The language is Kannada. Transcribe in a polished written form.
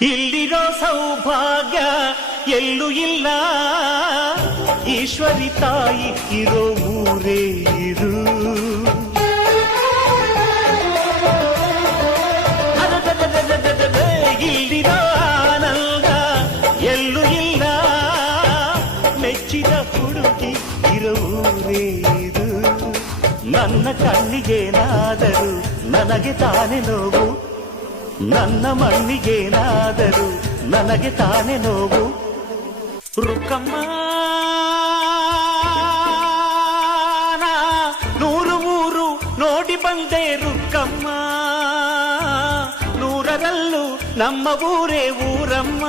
ಇಲ್ಲಿರೋ ಸೌಭಾಗ್ಯ ಎಲ್ಲೂ ಇಲ್ಲ, ಈಶ್ವರಿ ತಾಯಿ ಇರೋ ಊರೇ ಇದು. ಇಲ್ಲಿರೋ ಆನಂದ ಎಲ್ಲೂ ಇಲ್ಲ, ಮೆಚ್ಚಿದ ಹುಡುಗಿ ಇರೋ ಊರೇ ಇದು. ನನ್ನ ಕಣ್ಣಿಗೇನಾದರೂ ನನಗೆ ತಾನೇ ನೋವು, ನನ್ನ ಮಣ್ಣಿಗೇನಾದರೂ ನನಗೆ ತಾನೇ ನೋವು. ರುಕ್ಕಮ್ಮ ನೂರು ಮೂರು ನೋಡಿ ಬಂದೆ ರುಕ್ಕಮ್ಮ, ನೂರರಲ್ಲೂ ನಮ್ಮ ಊರೇ ಊರಮ್ಮ.